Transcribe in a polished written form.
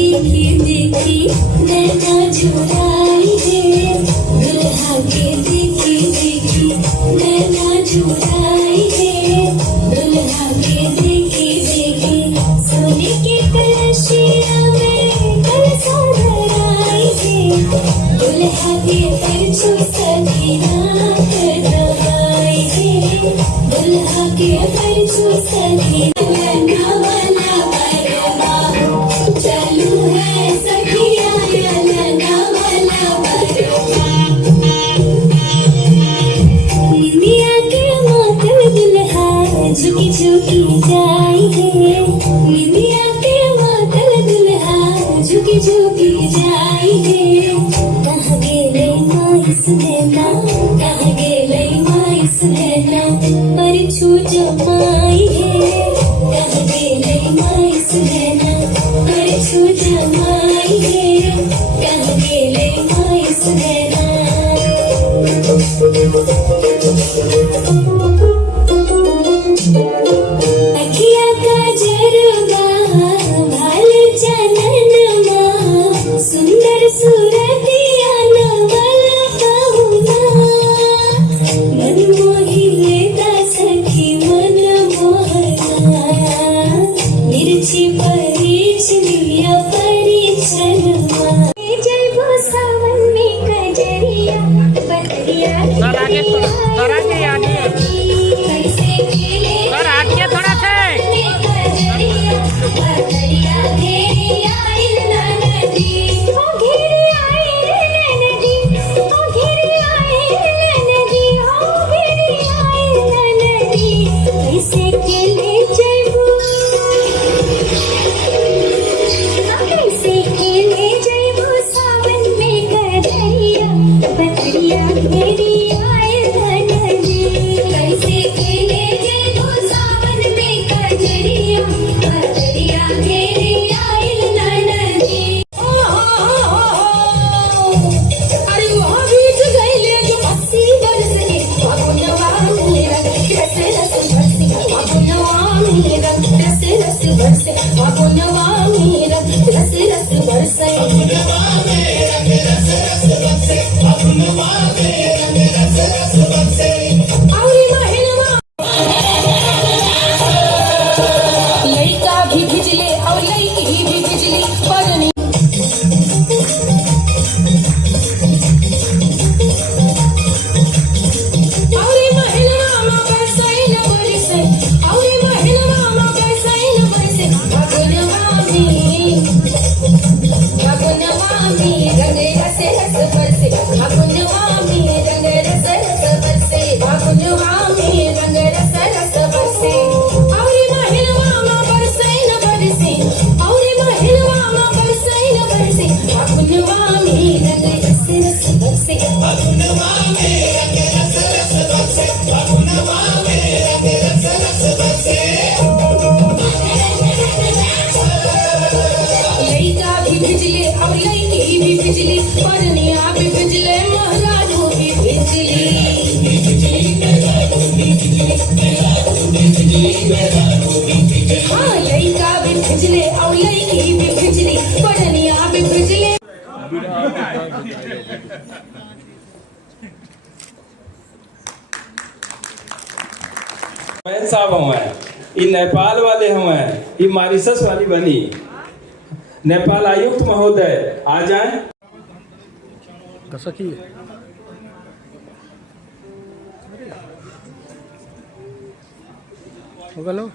देखी देखी नैना चुराई है, दुल्हा के देखी देखी नैना चुराई है, दुल्हा के देखी देखी सोने के कलशिया में कलसा धराई है, दुल्हा के परछू सखीना करवाई है, दुल्हा के परछू सखीना वाला बरवा चालू है सखिया लना वाला बरवा। निंदिया के मातल दुल्हा झुकी झुकी जाई है, निंदिया के मातल दुल्हा झुकी झुकी जाई है, कहाँ गेले माई सुनैना, कहाँ गेले माई सुनैना परछू जमाई है, कहाँ गेले माई सुनैना परछू जमाई है, कहाँ गेले माई सुनैना। अखिया का जरगा भाल चनन माँ सुंदर सूरतिया नवल बहुना, मन मोही लेता सखी मन मोहना, मिर्ची परीछ लिया परीक्षण जय वो सावन में कजरिया बदरिया कैसे खेले थोड़ा से बदरिया घेरे आई नदी, ओ घेरे आई नदी, ओ घेरे आई नदी, ओ घेरे आई नदी, कैसे खेले जयबू, कैसे खेले जयबू सावन में कजरिया बदरिया घेरे आई नदी, कैसे खेले जयबू सावन में कजरिया बदरिया घेरे आई नदी। अरे वहाँ बीच गईले जो 80 बरस के फागुनवा मेरा रस रस बरसे, फागुनवा मेरा रस रस बरसे, फागुनवा मेरा रस रस बरसे, औरी महलवा लइका भी भिजले और लइकी भी भिजली परनी। औरी महलवा माँ बरसाइल बरसे, औरी महलवा माँ बरसाइल बरसे, फागुनवा में रंग रस रस बरसे, फागुनवा में रंग रस रस बरसे, फागुनवा में रंग रस रस बरसे, औरी महलवा माँ बरसाइल बरसे, औरी महलवा माँ बरसाइल बरसे, फागुनवा में रंग रस रस बरसे, फागुनवा में रंग रस रस बरसे, फागुनवा में रंग रस रस बरसे। लइका भी भिजले और लइकी भी भिजली, परनिया भी भिजले महराजू भी भिजली, हाँ लइका भी भिजले और लइकी भी भिजली, परनिया भी भिजले। मैं साहब हूँ, ये नेपाल वाले हूँ, ये मॉरिशस वाली बनी। नेपाल आयुक्त महोदय आ जाएं। कसं की हो गलो